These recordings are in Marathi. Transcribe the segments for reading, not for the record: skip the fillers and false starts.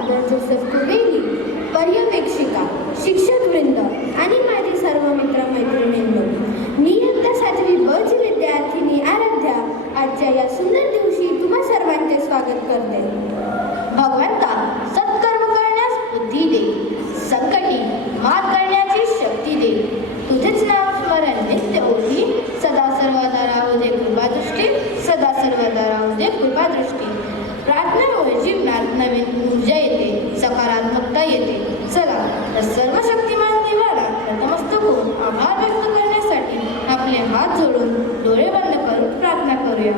फादर जोसेफ कुबेली, पर्यवेक्षिका, शिक्षकवृंद आणि माझे सर्व मित्रमैत्रिणींनो, मी इयत्ता 7वी ब ची विद्यार्थिनी आराध्या आजच्या या सुंदर दिवशी तुम्हा सर्वांचे स्वागत करते. भगवंता, सत्कर्म करण्यास बुद्धी दे, संकटी मात करण्याची शक्ती दे. तुझेच नाव स्मरण नित्य ओढी, सदा सर्वदा राहू दे कृपादृष्टी, सदा सर्वदा राहू दे कृपादृष्टी. प्रार्थनेमुळे जीवनात नवीन ऊर्जा येते, सकारात्मकता येते. चला तर सर्व शक्तिमान देवाला नतमस्तक होऊन आभार व्यक्त करण्यासाठी आपले हात जोडून डोळे बंद करून प्रार्थना करूया.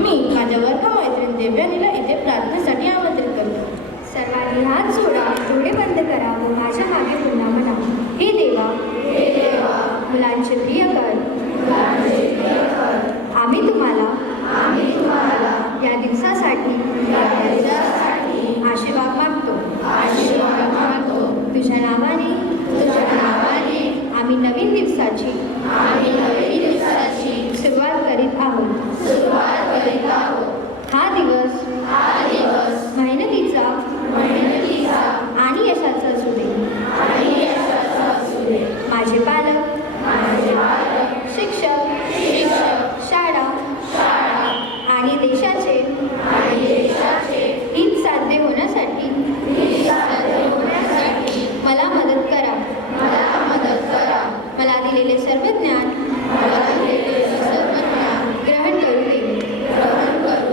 मी माझ्या वर्गमैत्रीण देव्यानीला इथे प्रार्थनेसाठी आमंत्रित करतो. सर्वांनी हात जोडा, डोळे बंद करा व माझ्या मागे पुन्हा म्हणा, हे देवा, मुलांचे प्रिय कर, आम्ही तुम्हाला या दिवसासाठी आशीर्वाद मागतो. तुझ्या नावाने आम्ही नवीन दिवसाची सुरुवात करीत आहोत. हा दिवस मेहनतीचा आणि यशाचा असू दे. माझे पालक, शिक्षक, शाळा आणि देशाचे हित साध्य होण्यासाठी मला मदत करा. मला दिलेले सर्व ज्ञान ग्रहण करू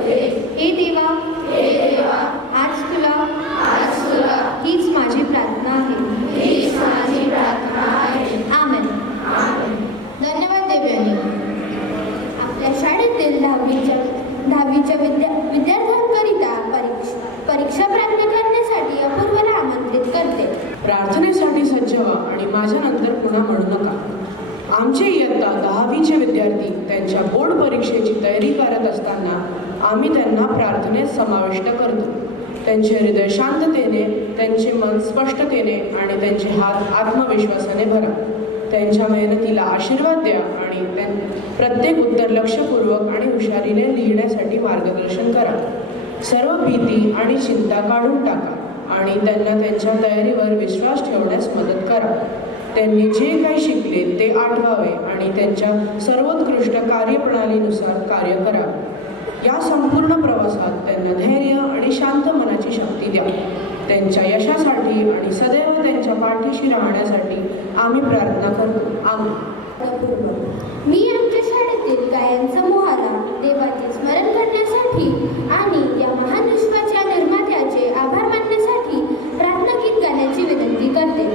दे. हे देवा, आज तुला हीच माझी प्रार्थना आहे. आमेन. धन्यवाद देव्यानी. आपल्या शाळेतील दहावीच्या विद्यार्थ्यांकरिता परीक्षा प्राप्त करण्यासाठी अपूर्वला आमंत्रित करते. प्रार्थनेसाठी सज्ज व्हा आणि माझ्यानंतर पुन्हा म्हणू नका. आमचे इयत्ता 10वीचे विद्यार्थी त्यांच्या बोर्ड परीक्षेची तयारी करत असताना आम्ही त्यांना प्रार्थनेत समाविष्ट करतो. त्यांचे हृदय शांततेने, त्यांचे मन स्पष्टतेने आणि त्यांचे हात आत्मविश्वासाने भरा. त्यांच्या मेहनतीला आशीर्वाद द्या आणि प्रत्येक उत्तर लक्षपूर्वक आणि हुशारीने लिहिण्यासाठी मार्गदर्शन करा. सर्व भीती आणि चिंता काढून टाका आणि त्यांना त्यांच्या तयारीवर विश्वास ठेवण्यास मदत करा. त्यांनी जे काही शिकले ते आठवावे आणि त्यांच्या सर्वोत्कृष्ट कार्यप्रणालीनुसार कार्य करा. या संपूर्ण प्रवासात त्यांना धैर्य आणि शांत मनाची शक्ती द्या. त्यांच्या यशासाठी आणि सदैव त्यांच्या पाठीशी राहण्यासाठी आम्ही प्रार्थना करतो. आम्ही मी आमच्या शाळेतील गायन समूहाला देवाचे स्मरण करण्यासाठी आणि या महान विश्वाच्या निर्मात्याचे आभार मानण्यासाठी प्रार्थना गीत गाण्याची विनंती करते.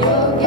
Yoga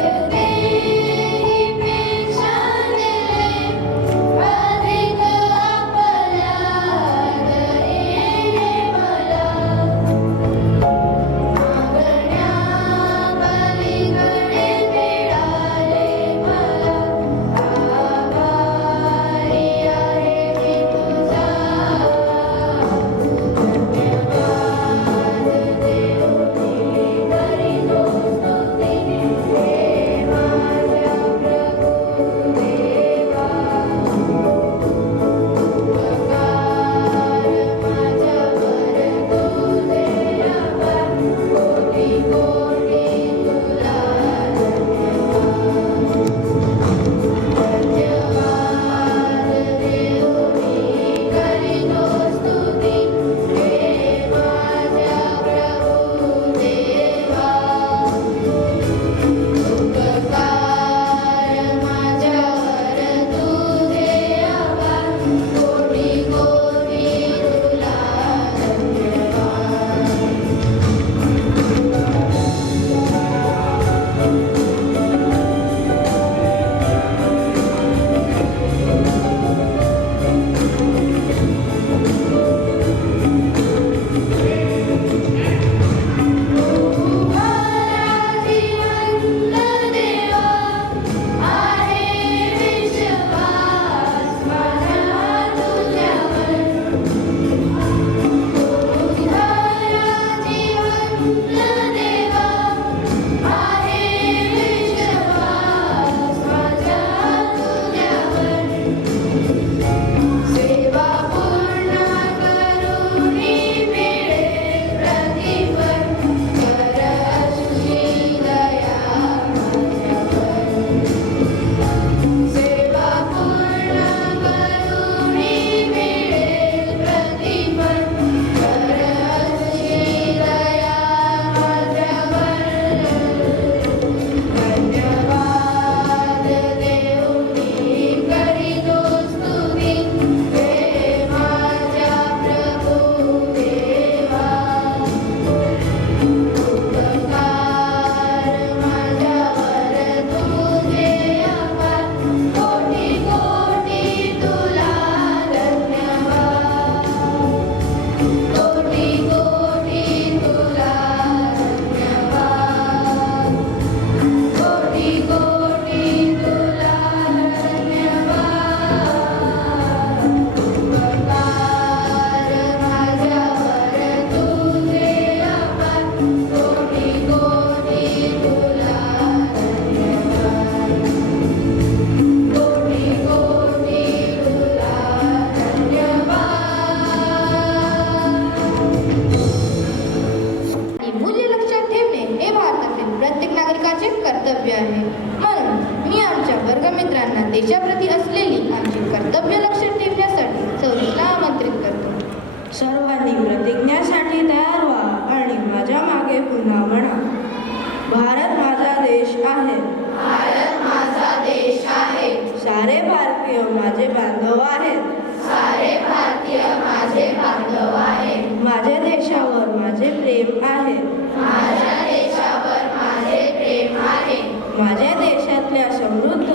माझ्या देशातल्या समृद्ध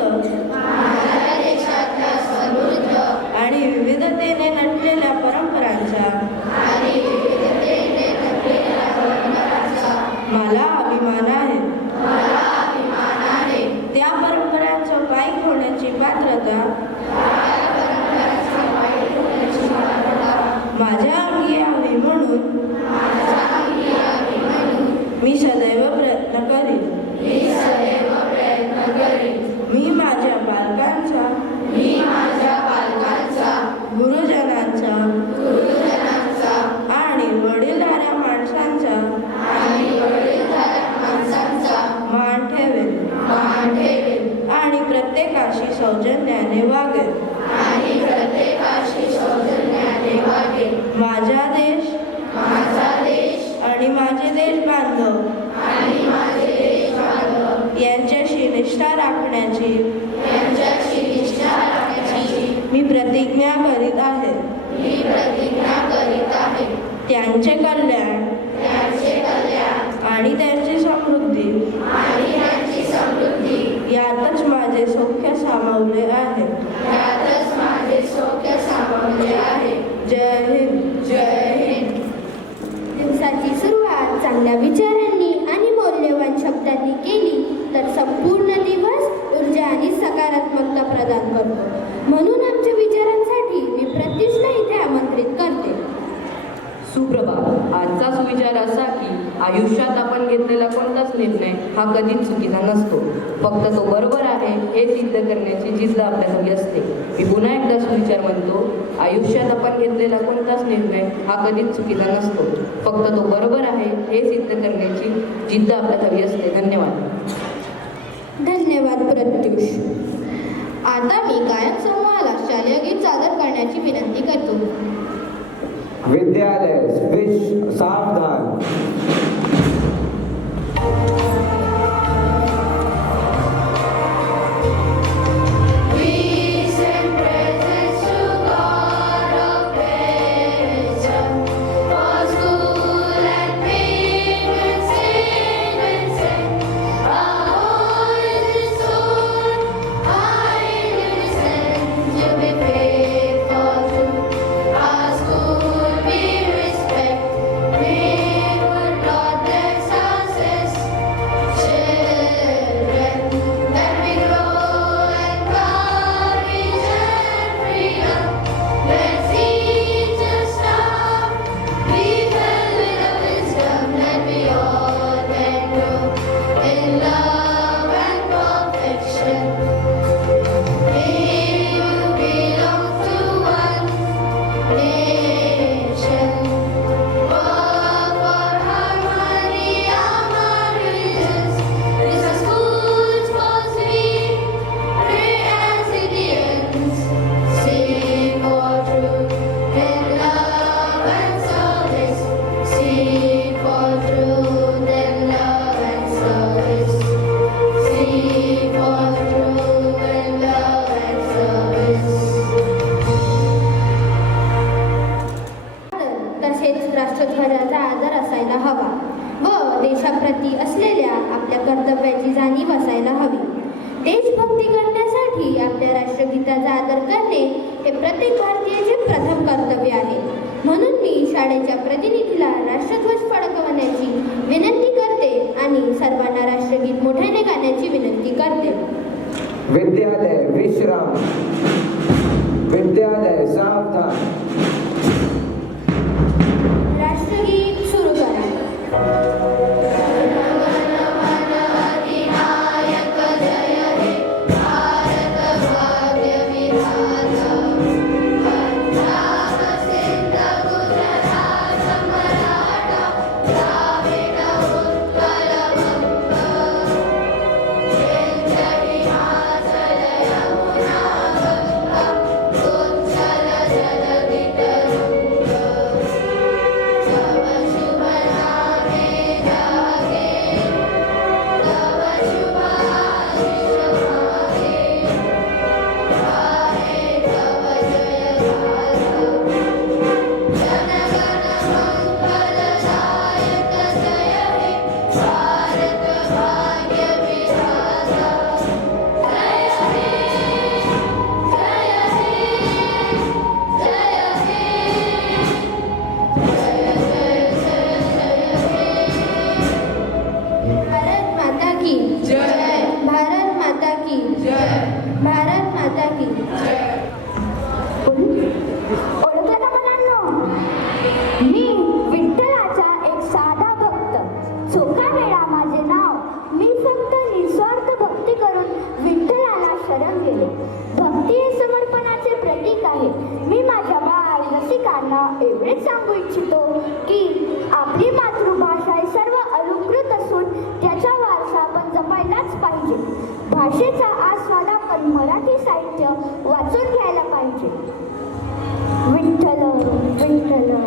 आणि विविधतेने नटलेल्या परंपरांचा मला अभिमान आहे. त्या परंपरांचं पायी होण्याची पात्रता माझ्या अंगी यावी म्हणून मी सदैव प्रयत्न करीन. मी माझ्या पालकांचा गुरुजनांचा आणि वडीलधाऱ्या माणसांचा मान ठेवेन आणि प्रत्येकाशी सौजन्याने वागेन. माझा देश आणि माझे देश बांधव यांच्याशी निष्ठा राखण्याची मी प्रतिज्ञा करीत आहे. त्यांचे कल्याण आणि त्यांची समृद्धी यातच माझे सौख्य सामावले आहे. जय हिंद. जय हिंद. दिवसाची सुरुवात चांगल्या विचारांनी आणि मौल्यवान शब्दांनी केली तर संपूर्ण दिवस ऊर्जा आणि सकारात्मकता प्रदान करतो. म्हणून आमच्या विचारांसाठी मी प्रत्युषला इथे आमंत्रित करते. सुप्रभात. आजचा सुविचार असा की आयुष्यात आपण घेतलेला कोणताच निर्णय हा कधीच चुकीचा नसतो. फक्त तो बरोबर आहे हे सिद्ध करण्याची जिद्द आपल्यात हवी असते. मी पुन्हा एकदा सुविचार म्हणतो, आयुष्यात आपण घेतलेला कोणताच निर्णय हा कधीच चुकीचा नसतो. फक्त तो बरोबर आहे हे सिद्ध करण्याची जिद्द आपल्यात हवी असते. धन्यवाद. धन्यवाद प्रत्युष. आता मी गायक समूहाला शालेय गीत सादर करण्याची विनंती करतो. विद्यालय स्विच सावधान. राष्ट्रध्वजाचा आदर असायला हवा व देशाप्रती असलेल्या आपल्या कर्तव्याची जाणीव असायला हवी. देशभक्ती करण्यासाठी आपल्या राष्ट्रगीताचा आदर करणे हे प्रत्येक भारतीयाचे प्रथम कर्तव्य आहे. म्हणून मी शाळेच्या प्रतिनिधीला राष्ट्रध्वज फडकवण्याची विनंती करते आणि सर्वांना राष्ट्रगीत मोठ्याने गाण्याची विनंती करते. विद्यालय विश्राम. विद्यालय सावधान. राष्ट्रगीत सुरू करा. जलधित ओळखलं का मुलांनो? मी विठ्ठलाचा एक साधा भक्त. चोखा वेळा माझे नाव. मी फक्त निस्वार्थ भक्ती करून विठ्ठलाला शरण गेले. भक्ती हे समर्पणाचे प्रतीक आहे. मी माझ्या बाळ रसिकांना एवढेच सांगू इच्छितो की आपली मातृभाषा ही सर्व अलंकृत असून त्याचा वारसा आपण जपायलाच पाहिजे. भाषेचा आस्वाद आपण मराठी साहित्य वाचून घ्यायला पाहिजे. विठ्ठल विठ्ठल.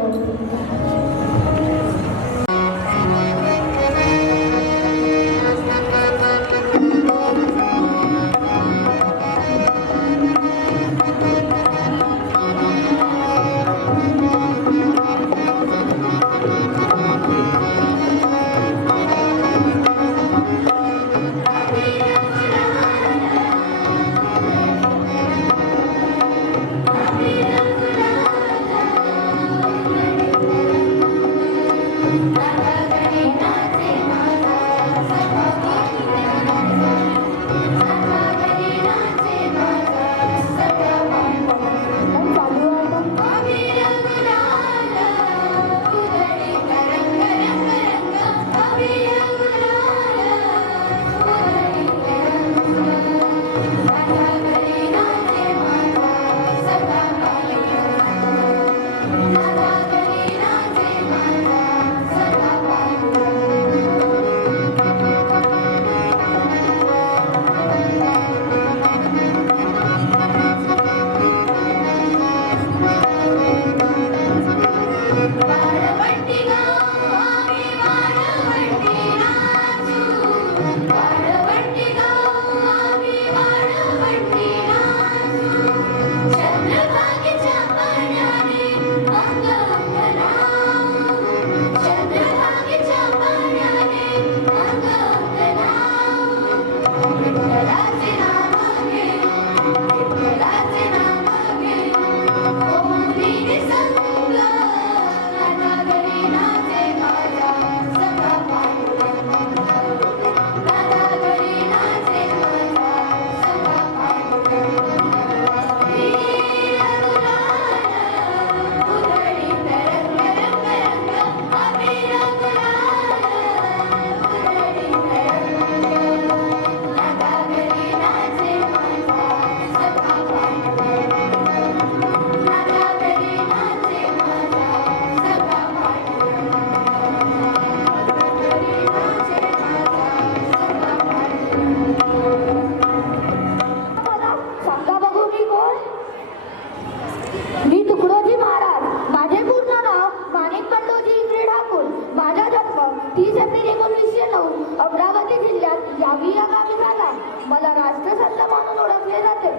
अमरावती जिल्ह्यात यावी या गावी झाला. मला राष्ट्रसंत म्हणून ओळखले जाते.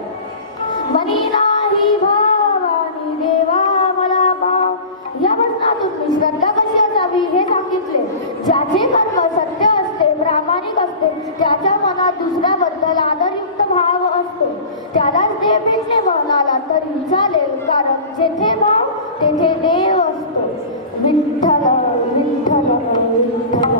मनी नाही भावानी देवा मला भाव या वचनातून मी श्रद्धा कशी असावी हे सांगितले. ज्याचे कर्म सत्य असते, प्रामाणिक असते, त्याच्या मनात दुसऱ्याबद्दल आदरयुक्त भाव असतो. त्यालाच देव भेटणे म्हणाला तरी चालेल, कारण जेथे भाव तेथे देव असतो. विठ्ठल विठ्ठल विठ्ठल.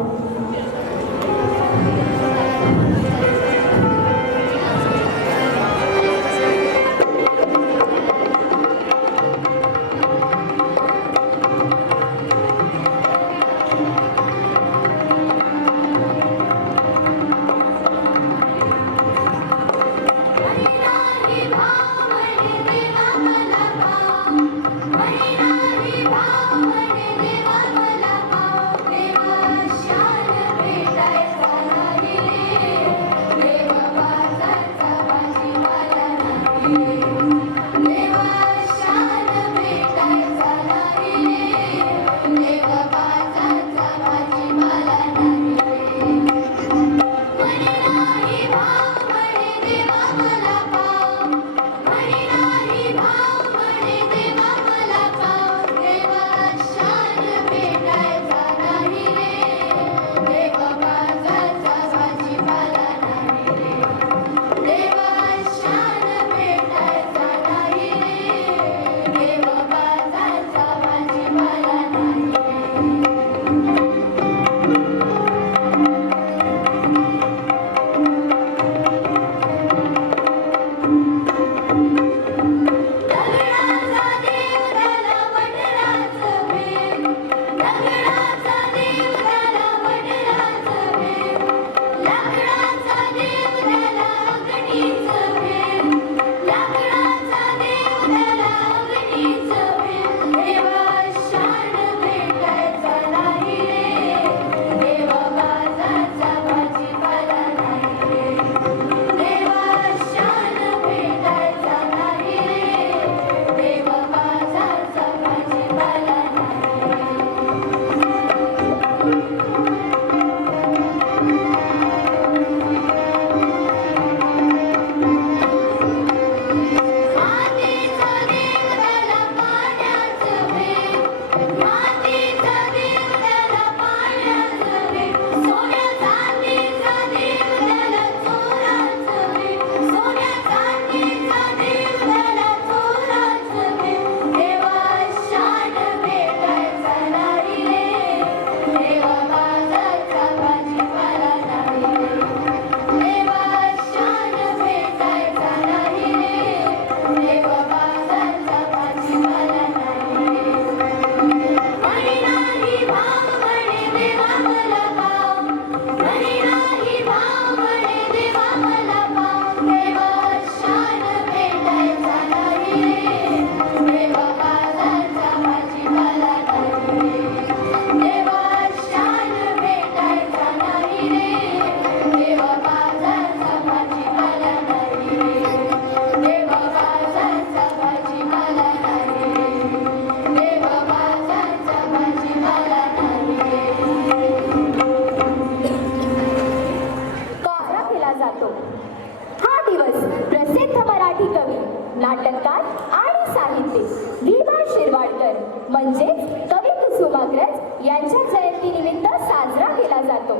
साहित्य वी.बा. शिरवाडकर म्हणजेच कवी कुसुमाग्रज यांच्या जयंतीनिमित्त साजरा केला जातो.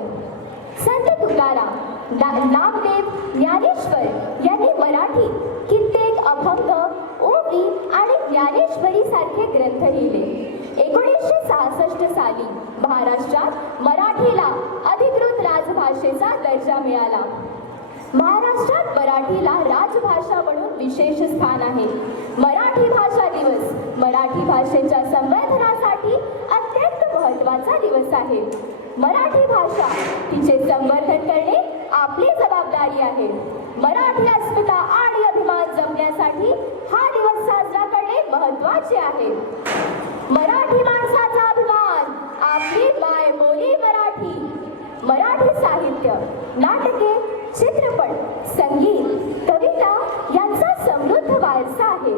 संत तुकाराम, नामदेव, ज्ञानेश्वर यांनी मराठीत कित्येक अभंग, ओवी आणि ज्ञानेश्वरी सारखे ग्रंथ लिहिले. 1966 साली महाराष्ट्रात मराठीला अधिकृत राजभाषेचा दर्जा मिळाला. महाराष्ट्रात मराठीला राजभाषा म्हणून विशेष स्थान आहे. मराठी भाषा दिवस मराठी भाषेच्या संवर्धनासाठी अत्यंत महत्त्वाचा दिवस आहे. मराठी भाषा तिचे संवर्धन करणे आपली जबाबदारी आहे. मराठी अस्मिता आणि अभिमान जपण्यासाठी हा दिवस साजरा करणे महत्त्वाचे आहे. मराठी माणसाचा अभिमान आपली मायबोली मराठी. मराठी साहित्य, नाटके, चित्रपट, संगीत, कविता यांचा समृद्ध वारसा आहे.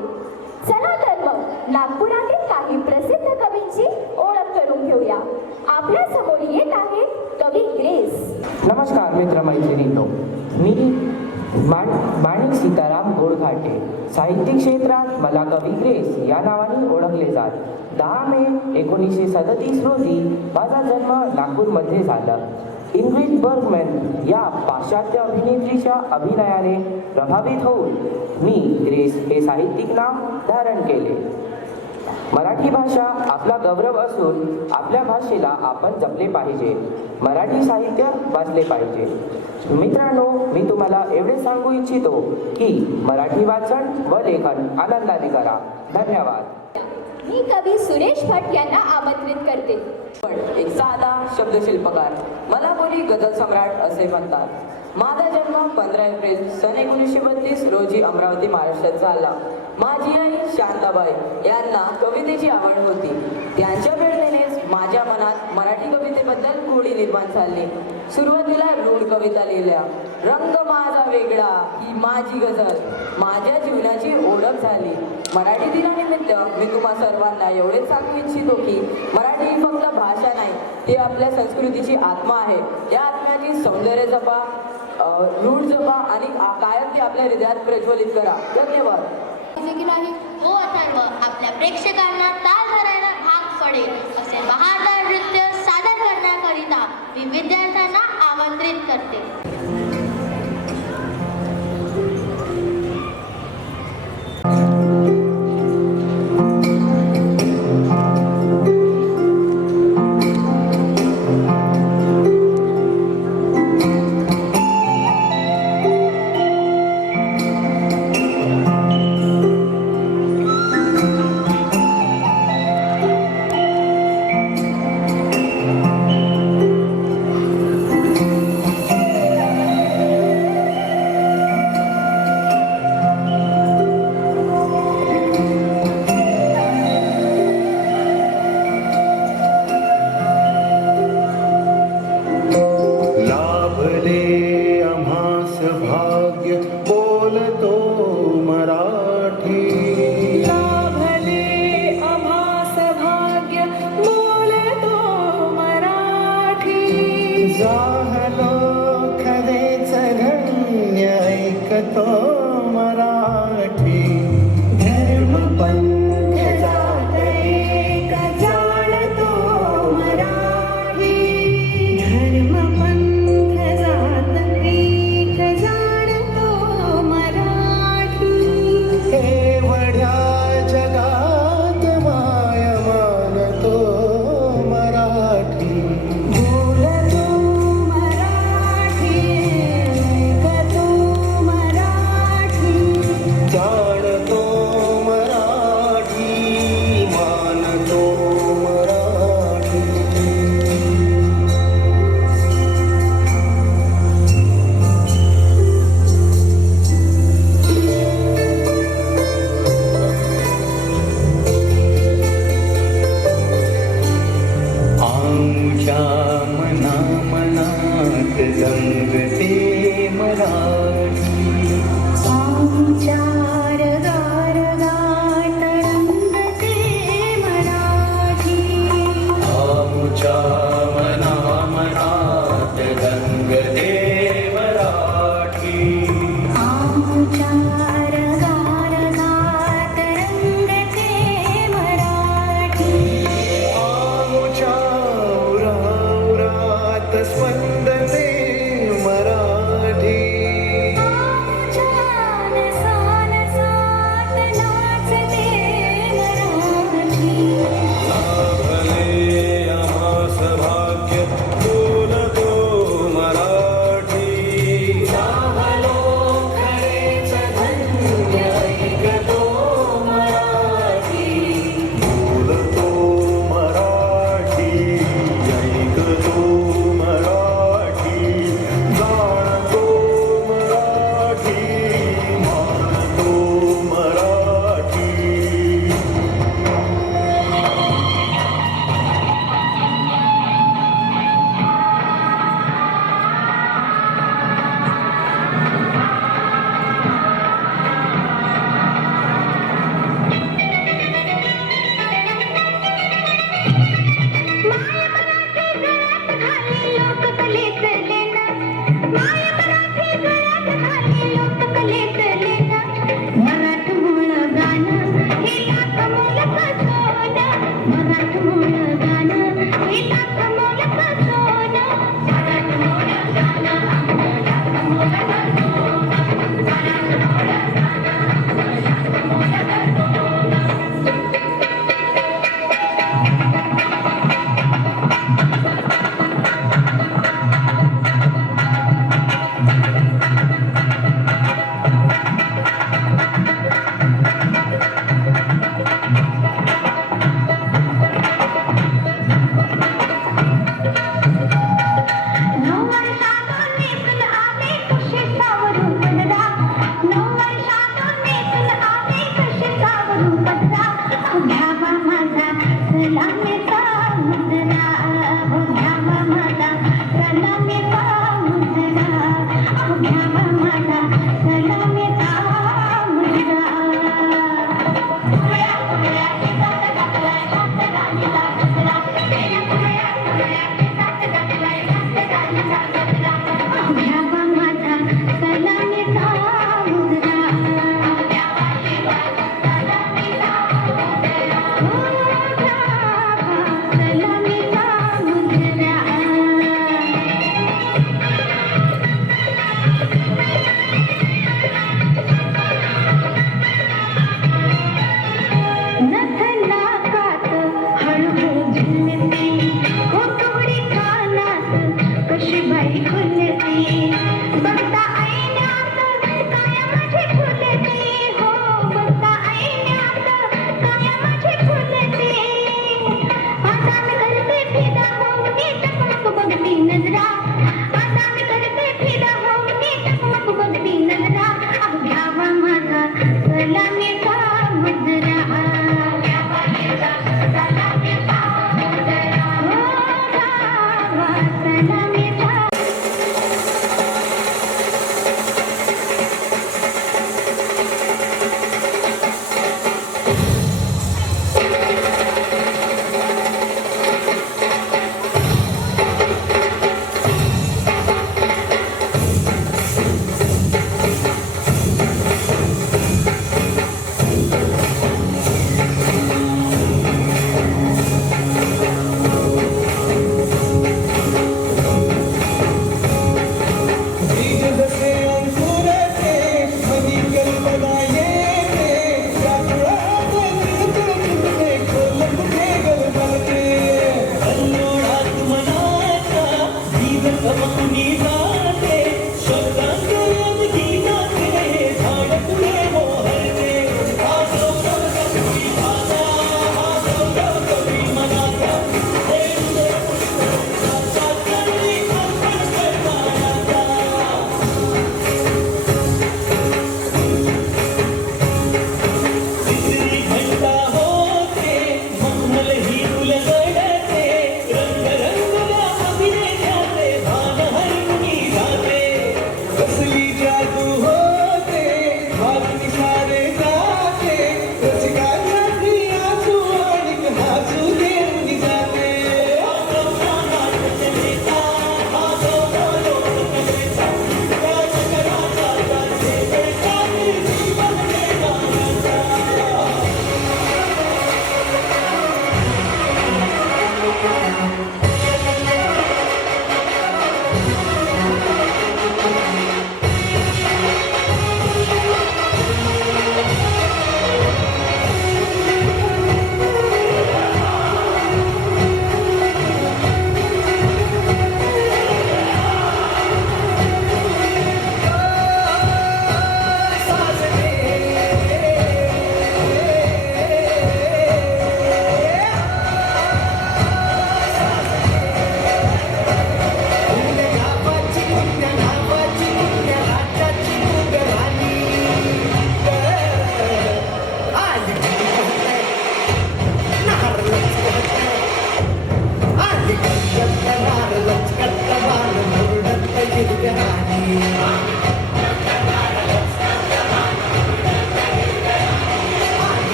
चला तर मग नागपुरातील काही प्रसिद्ध कवींची ओळख करून घेऊया. आपल्या समोर येत आहे कवी ग्रेस. नमस्कार मित्रमैत्रिणींनो, मी माणिक सीताराम गोडघाटे. साहित्यिक क्षेत्रात मला कवी ग्रेस या नावाने ओळखले जात. 10 मे 1937 रोजी माझा जन्म नागपूरमध्ये झाला. इंग्रिड बर्गमॅन या पाश्चात्य अभिनेत्रीच्या अभिनयाने प्रभावित होऊन मी ग्रेस हे साहित्यिक नाव धारण केले. मराठी भाषा आपला गौरव असून आपल्या भाषेला आपण जपले पाहिजे. मराठी साहित्य वाचले पाहिजे. मित्रांनो, मी तुम्हाला एवढे सांगू इच्छितो की मराठी वाचन व लेखन आनंदाने करा. धन्यवाद. मी कवी सुरेश भट यांना आमंत्रित करते. पण एक साधा शब्दशिल्पकार, मला कोणी गझल सम्राट असे म्हणतात. माझा जन्म 15 एप्रिल सन 1932 रोजी अमरावती, महाराष्ट्रात झाला. माझी आई शांताबाई यांना कवितेची आवड होती. त्यांच्या प्रेरणेनेच माझ्या मनात मराठी कवितेबद्दल गोडी निर्माण झाली. सुरुवातीला रूढ कविता लिहिल्या. रंग माझा वेगळा ही माझी गझल माझ्या जीवनाची ओळख झाली. मराठी दिनानिमित्त मी तुम्हा सर्वांना एवढेच सांगू इच्छितो की मराठी ही फक्त भाषा नाही, ती आपल्या संस्कृतीची आत्मा आहे. या आत्म्याची सौंदर्य जपा, रूढ जपा आणि कायम ती आपल्या हृदयात प्रज्वलित करा. धन्यवाद. की नाही हो अथर्व, आपल्या प्रेक्षकांना ताल धरायला भाग पडेल असे बहारदार नृत्य सादर करण्याकरिता मी विद्यार्थ्यांना आमंत्रित करते.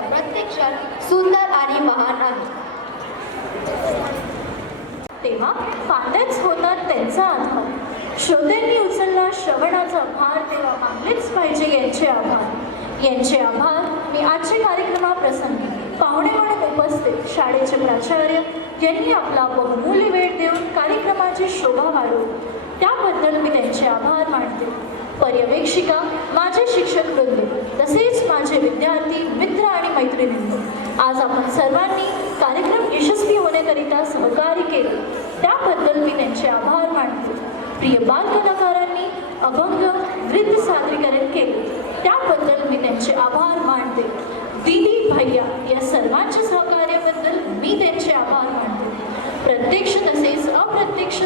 प्रत्यक्षात सुंदर आणि महान आहे. तेव्हा फांद्याच होतात त्यांचा आधार. श्रोत्यांनी उचलला श्रवणाचा भार, तेव्हा मानलेच पाहिजे यांचे आभार. यांचे आभार मी आजच्या कार्यक्रमाप्रसंगी पाहुणे म्हणून उपस्थित शाळेचे प्राचार्य यांनी आपला बहुमूल्य वेळ देऊन कार्यक्रमाची शोभा वाढवली, त्याबद्दल मी त्यांचे आभार मानते. पर्यवेक्षिका, माझे शिक्षक वृंद, तसेच माझे विद्यार्थी, मित्र आणि मैत्रिणींनो, आज आपण सर्वांनी कार्यक्रम यशस्वी होण्याकरिता सहकार्य केले, त्याबद्दल मी त्यांचे आभार मानते. प्रिय बालकलाकारांनी अभंग नृत्य सादरीकरण केले, त्याबद्दल मी त्यांचे आभार मानते. दीदी, भैया या सर्वांच्या सहकार्याबद्दल मी त्यांचे आभार मानते. प्रत्यक्ष तसेच अप्रत्यक्ष